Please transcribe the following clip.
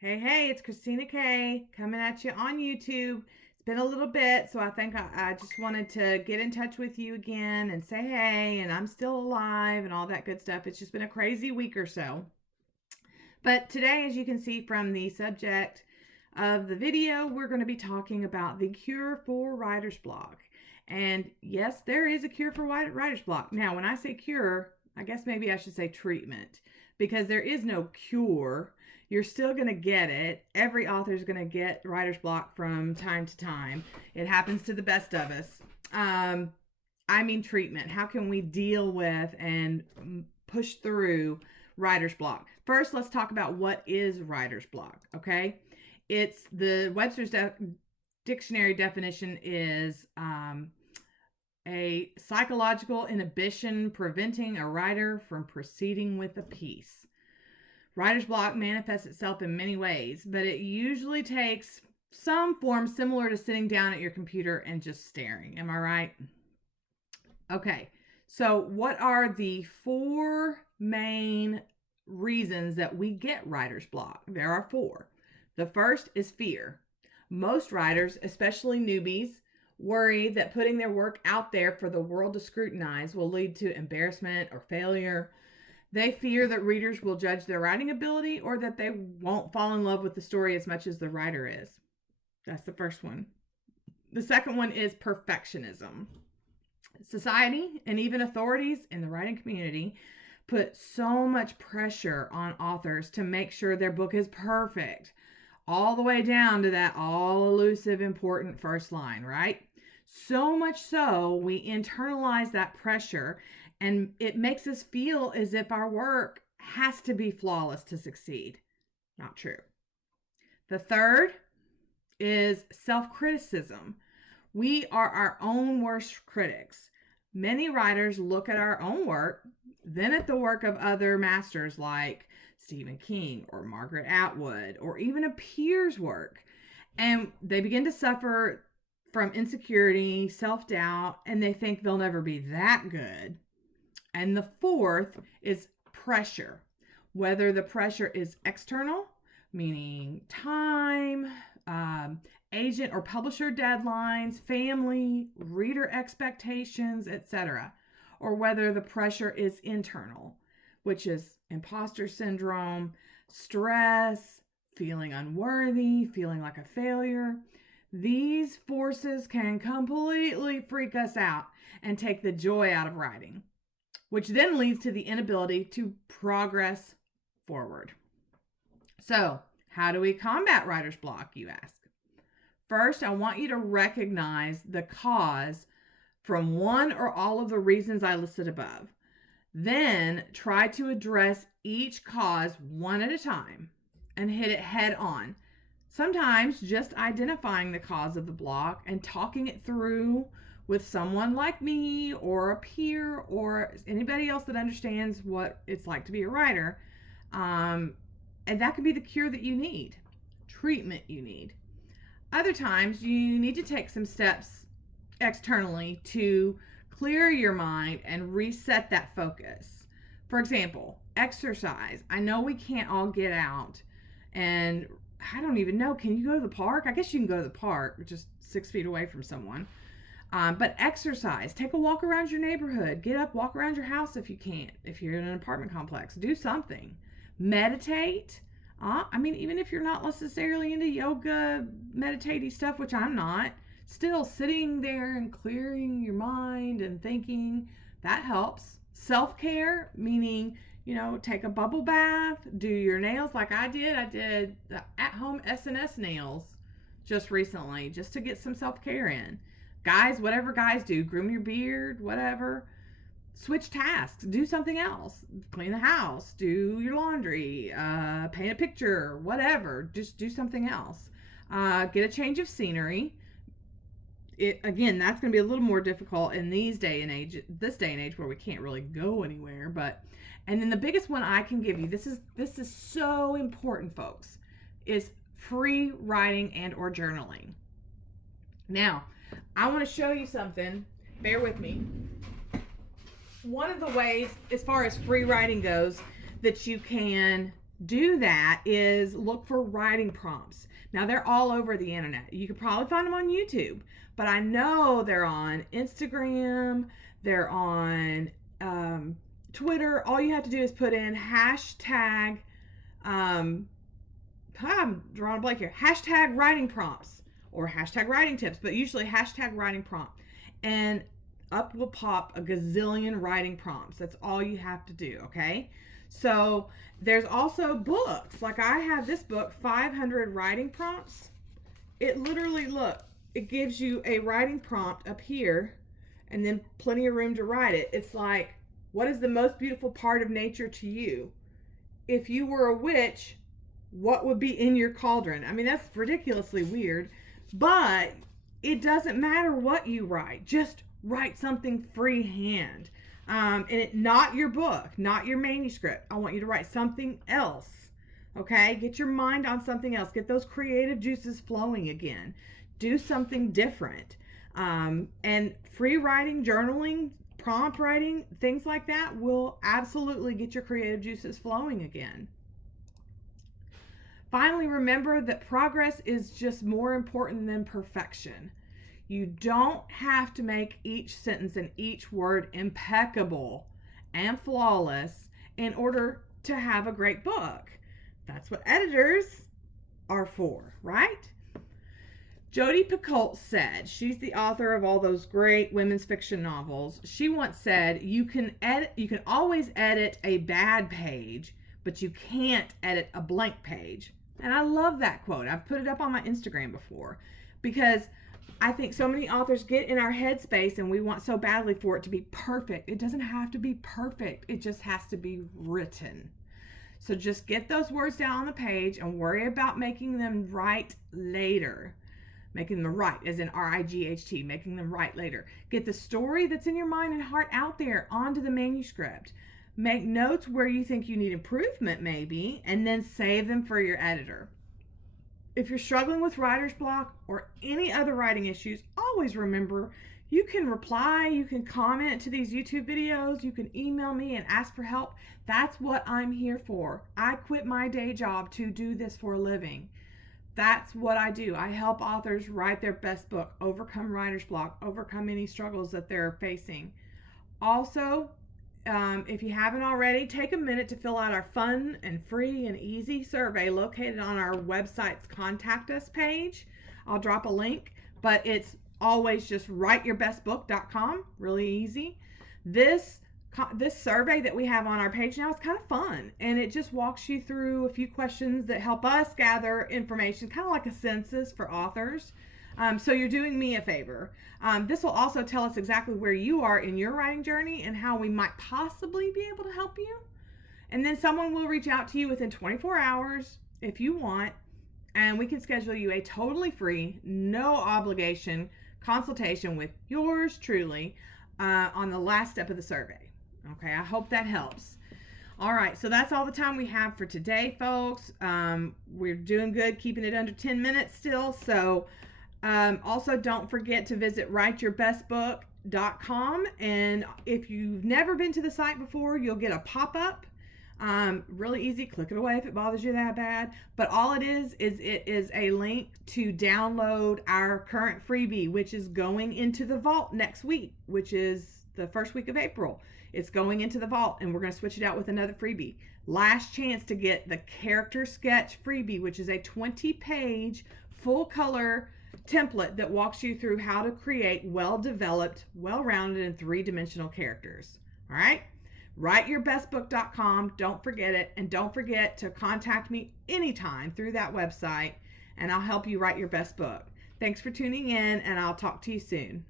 Hey, it's Christina K coming at you on YouTube. It's been a little bit, so I think I just wanted to get in touch with you again and say hey, and I'm still alive and all that good stuff. It's just been a crazy week or so. But today, as you can see from the subject of the video, we're going to be talking about the cure for writer's block. And yes, there is a cure for writer's block. Now, when I say cure, I guess maybe I should say treatment because there is no cure. You're still going to get it. Every author is going to get writer's block from time to time. It happens to the best of us. I mean, treatment. How can we deal with and push through writer's block? First, let's talk about what is writer's block, okay? It's the Webster's dictionary definition is a psychological inhibition preventing a writer from proceeding with a piece. Writer's block manifests itself in many ways, but it usually takes some form similar to sitting down at your computer and just staring. Am I right? Okay, so what are the four main reasons that we get writer's block? There are four. The first is fear. Most writers, especially newbies, worry that putting their work out there for the world to scrutinize will lead to embarrassment or failure. They fear that readers will judge their writing ability or that they won't fall in love with the story as much as the writer is. That's the first one. The second one is perfectionism. Society and even authorities in the writing community put so much pressure on authors to make sure their book is perfect, all the way down to that all elusive, important first line, right? So much so, we internalize that pressure and it makes us feel as if our work has to be flawless to succeed. Not true. The third is self-criticism. We are our own worst critics. Many writers look at our own work, then at the work of other masters like Stephen King or Margaret Atwood, or even a peer's work, and they begin to suffer from insecurity, self-doubt, and they think they'll never be that good. And the fourth is pressure. Whether the pressure is external, meaning time, agent or publisher deadlines, family, reader expectations, etc., or whether the pressure is internal, which is imposter syndrome, stress, feeling unworthy, feeling like a failure. These forces can completely freak us out and take the joy out of writing, which then leads to the inability to progress forward. So, how do we combat writer's block, you ask? First, I want you to recognize the cause from one or all of the reasons I listed above. Then, try to address each cause one at a time and hit it head on. Sometimes just identifying the cause of the block and talking it through with someone like me or a peer or anybody else that understands what it's like to be a writer. And that could be the cure that you need, treatment you need. Other times, you need to take some steps externally to clear your mind and reset that focus. For example, exercise. I know we can't all get out, and I don't even know, can you go to the park? I guess you can go to the park, just 6 feet away from someone. But exercise, take a walk around your neighborhood, get up, walk around your house if you can't, if you're in an apartment complex, do something. Meditate. Even if you're not necessarily into yoga, meditative stuff, which I'm not, still sitting there and clearing your mind and thinking, that helps. Self-care, meaning, take a bubble bath, do your nails like I did. I did the at-home SNS nails just recently, just to get some self-care in. Guys, whatever guys do, groom your beard, whatever. Switch tasks, do something else, clean the house, do your laundry, paint a picture, whatever. Just do something else. Get a change of scenery. Again, that's going to be a little more difficult in this day and age where we can't really go anywhere. And then the biggest one I can give you, this is so important, folks, is free writing and or journaling. Now, I want to show you something. Bear with me. One of the ways, as far as free writing goes, that you can do that is look for writing prompts. Now, they're all over the internet. You could probably find them on YouTube, but I know they're on Instagram, they're on Twitter. All you have to do is put in hashtag, I'm drawing a blank here, hashtag writing prompts or hashtag writing tips, but usually hashtag writing prompt. And up will pop a gazillion writing prompts. That's all you have to do, okay? So there's also books. Like I have this book, 500 Writing Prompts. It literally, look, it gives you a writing prompt up here and then plenty of room to write it. It's like, what is the most beautiful part of nature to you? If you were a witch, what would be in your cauldron? I mean, that's ridiculously weird, but it doesn't matter what you write. Just write something freehand. And it, not your book, not your manuscript. I want you to write something else. Okay? Get your mind on something else. Get those creative juices flowing again. Do something different. And free writing, journaling, prompt writing, things like that will absolutely get your creative juices flowing again. Finally, remember that progress is just more important than perfection. You don't have to make each sentence and each word impeccable and flawless in order to have a great book. That's what editors are for, right? Jodi Picoult said, she's the author of all those great women's fiction novels. She once said, you can always edit a bad page, but you can't edit a blank page. And I love that quote. I've put it up on my Instagram before because I think so many authors get in our headspace and we want so badly for it to be perfect. It doesn't have to be perfect. It just has to be written. So just get those words down on the page and worry about making them right later. Making them right, as in R-I-G-H-T, making them right later. Get the story that's in your mind and heart out there onto the manuscript. Make notes where you think you need improvement maybe, and then save them for your editor. If you're struggling with writer's block or any other writing issues, always remember you can reply, you can comment to these YouTube videos, you can email me and ask for help. That's what I'm here for. I quit my day job to do this for a living. That's what I do. I help authors write their best book, overcome writer's block, overcome any struggles that they're facing. Also, if you haven't already, take a minute to fill out our fun and free and easy survey located on our website's Contact Us page. I'll drop a link, but it's always just writeyourbestbook.com. Really easy. This survey that we have on our page now is kind of fun, and it just walks you through a few questions that help us gather information, kind of like a census for authors. So you're doing me a favor. This will also tell us exactly where you are in your writing journey and how we might possibly be able to help you. And then someone will reach out to you within 24 hours if you want, and we can schedule you a totally free, no obligation consultation with yours truly on the last step of the survey. Okay, I hope that helps. All right, so that's all the time we have for today, folks. We're doing good, keeping it under 10 minutes still. So also don't forget to visit writeyourbestbook.com. And if you've never been to the site before, you'll get a pop-up. Really easy. Click it away if it bothers you that bad. But all it is a link to download our current freebie, which is going into the vault next week, which is the first week of April. It's going into the vault, and we're going to switch it out with another freebie. Last chance to get the character sketch freebie, which is a 20-page full color template that walks you through how to create well-developed, well-rounded, and three-dimensional characters. All right? WriteYourBestBook.com. Don't forget it. And don't forget to contact me anytime through that website, and I'll help you write your best book. Thanks for tuning in, and I'll talk to you soon.